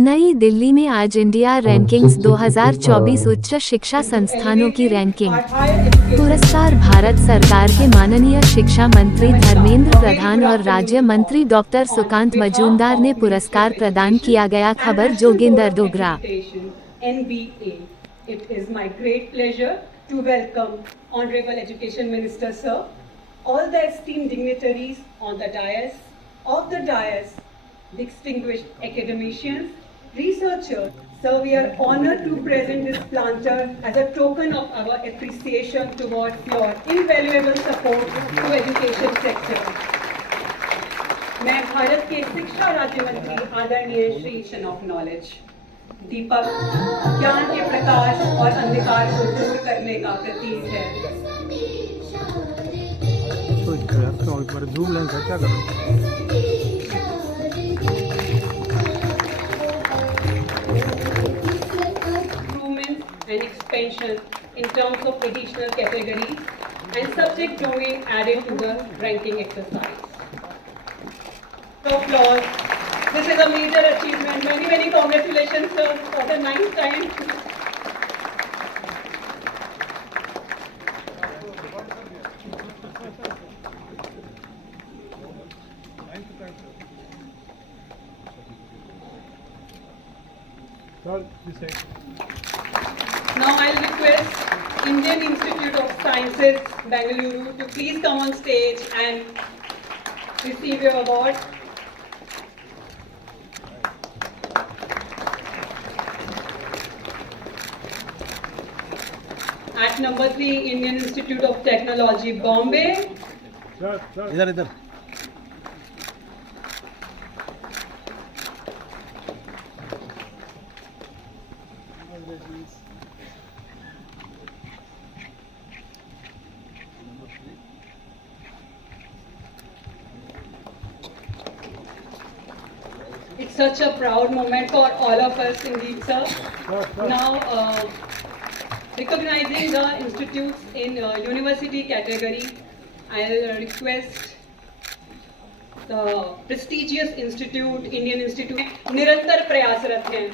नई दिल्ली में आज इंडिया रैंकिंग्स 2024 उच्च शिक्षा संस्थानों की रैंकिंग पुरस्कार भारत सरकार के माननीय शिक्षा मंत्री धर्मेंद्र प्रधान और राज्य मंत्री डॉक्टर सुकांत मजूमदार ने पुरस्कार प्रदान किया गया। खबर Joginder Dogra. NBA. It is my great pleasure to welcome Honorable Education Minister Sir, all the esteemed dignitaries on the dais, distinguished academicians, researchers. Sir, we are honored to present this planter as a token of our appreciation towards your invaluable support to education sector. मैं भारत के शिक्षा राज्य मंत्री आदरणीय श्री शन of knowledge दीपक ज्ञान के प्रकाश और अंधकार को दूर करने का प्रतीक है। And expansion in terms of additional categories and subject domain added to the ranking exercise. So applause. This is a major achievement. Many congratulations, sir, for the 9th time. Now I'll request Indian Institute of Sciences, Bengaluru, to please come on stage and receive your award. At number 3, Indian Institute of Technology, Bombay. इधर It's such a proud moment for all of us indeed, sir. Now, recognizing the institutes in university category, I'll request the prestigious institute, Indian Institute, निरंतर प्रयासरत हैं.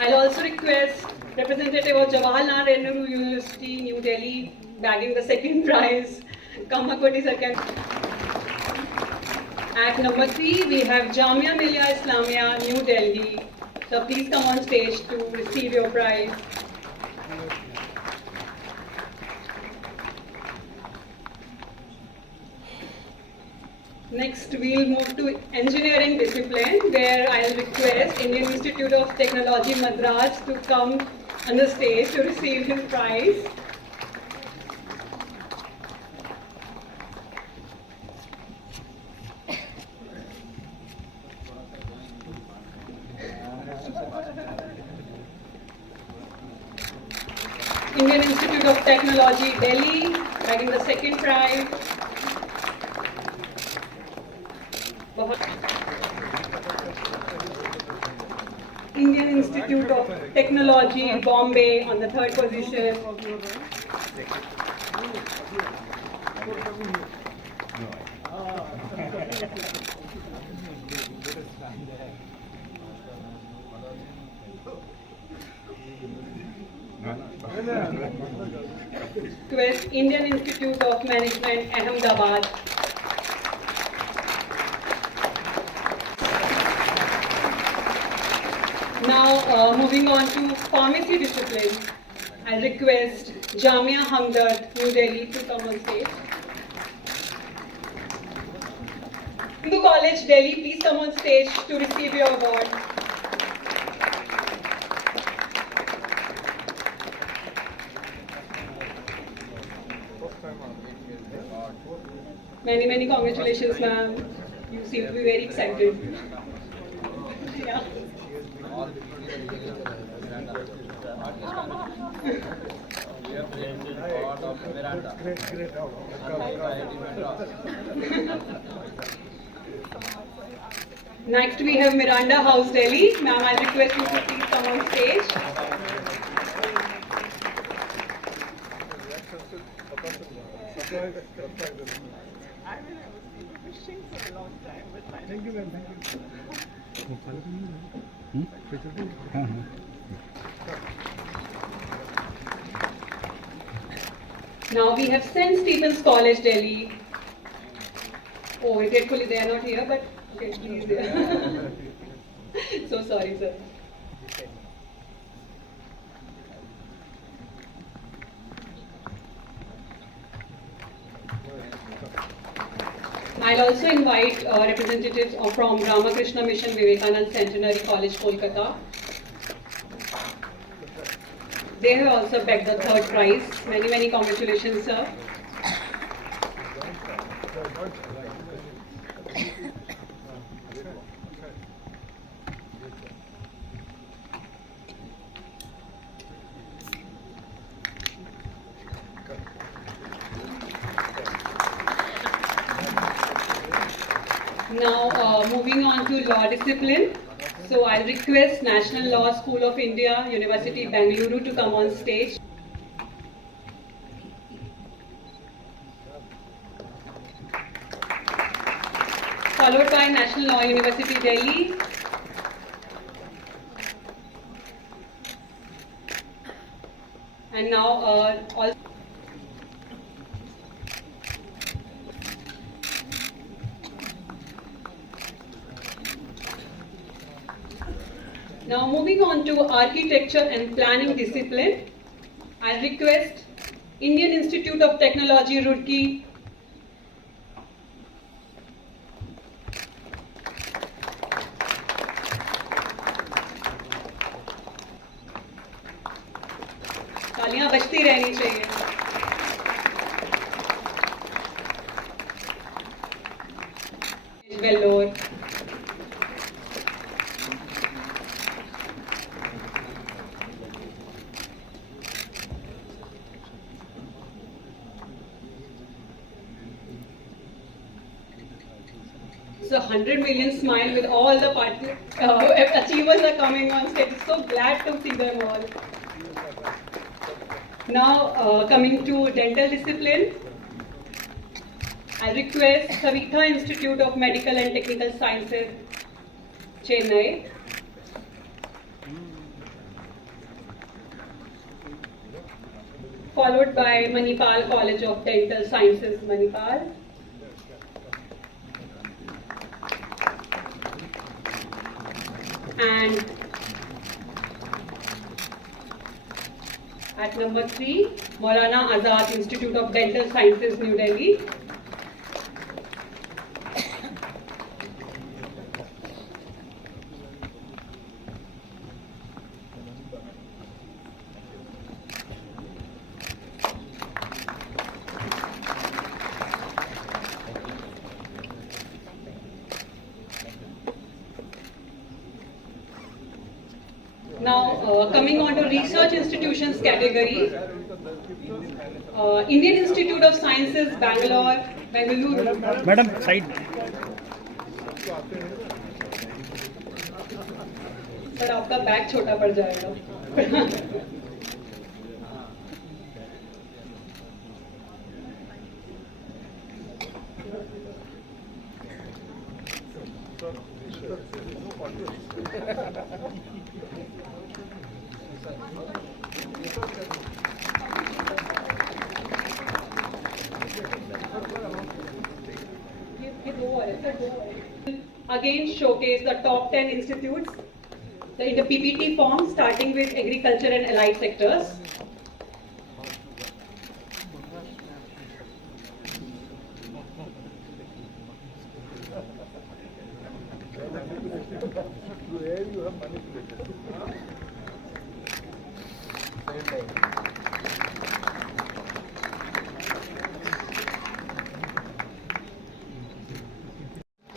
I'll also request representative of Jawaharlal Nehru University, New Delhi, bagging the second prize, Kamakoti sir. At number 3, we have Jamia Millia Islamia, New Delhi. So please come on stage to receive your prize. Next, we'll move to engineering discipline, where I'll request Indian Institute of Technology Madras to come on the stage to receive his prize. Indian Institute of Technology, Delhi, bagging the second prize. Indian Institute of Technology, Bombay, on the 3rd position. Request Indian Institute of Management, Ahmedabad. Now, moving on to pharmacy discipline, I request Jamia Hamdard, New Delhi, to come on stage. Hindu College, Delhi, please come on stage to receive your award. Many congratulations, ma'am. You seem to be very excited. Yeah. Next we have Miranda House, Delhi. Ma'am, I request you to please come on stage. I mean, I was wishing for a long time, but finally. Thank you, ma'am. Thank you. Now we have St. Stephen's College, Delhi. Oh, regretfully they are not here, but okay, please. So sorry, sir. I'll also invite representatives from Ramakrishna Mission Vivekanand Centenary College, Kolkata. They have also bagged the third prize. Many, many congratulations, sir. Now, moving on to law discipline. So I'll request National Law School of India, University Bangalore to come on stage. Followed by National Law University Delhi. And now all. Now moving on to architecture and planning discipline, I request Indian Institute of Technology, Roorkee. तालियां बजती रहनी चाहिए. Vellore. So 100 million smile with all the achievers are coming on stage. So glad to see them all. Now coming to dental discipline, I request Savitha Institute of Medical and Technical Sciences, Chennai. Followed by Manipal College of Dental Sciences, Manipal. And at number 3, Maulana Azad Institute of Dental Sciences, New Delhi. Now, coming on to research institutions category, Indian Institute of Sciences, Bangalore. Madam, side. Sir आपका bag छोटा पड़ जाएगा. Again, showcase the top 10 institutes in the PPT form, starting with agriculture and allied sectors.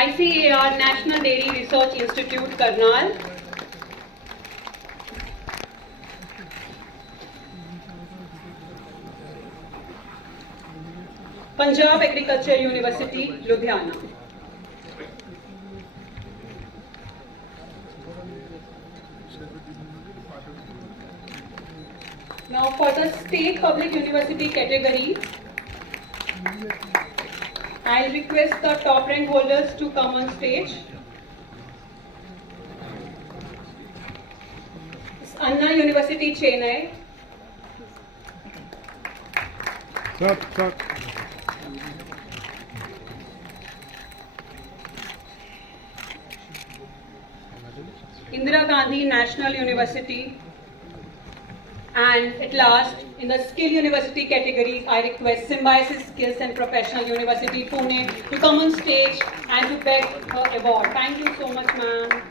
ICAR National Dairy Research Institute, Karnal. Punjab Agriculture University, Ludhiana. Now for the state public university category, I'll request the top rank holders to come on stage. Anna University, Chennai. Sir. Indira Gandhi National University. And at last, in the Skill University categories, I request Symbiosis Skills and Professional University, Pune, to come on stage and to beg her award. Thank you so much, ma'am.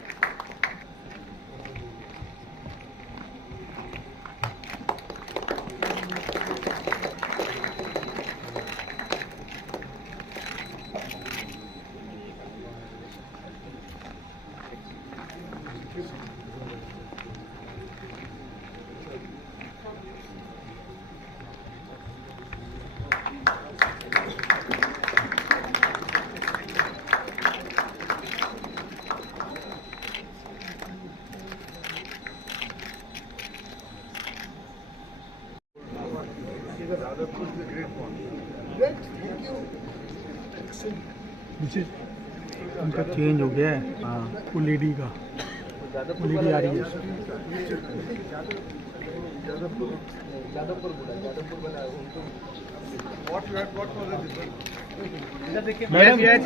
नीचे उनका change हो गया है। हाँ, वो lady का, वो lady आ रही है। Madam, yes.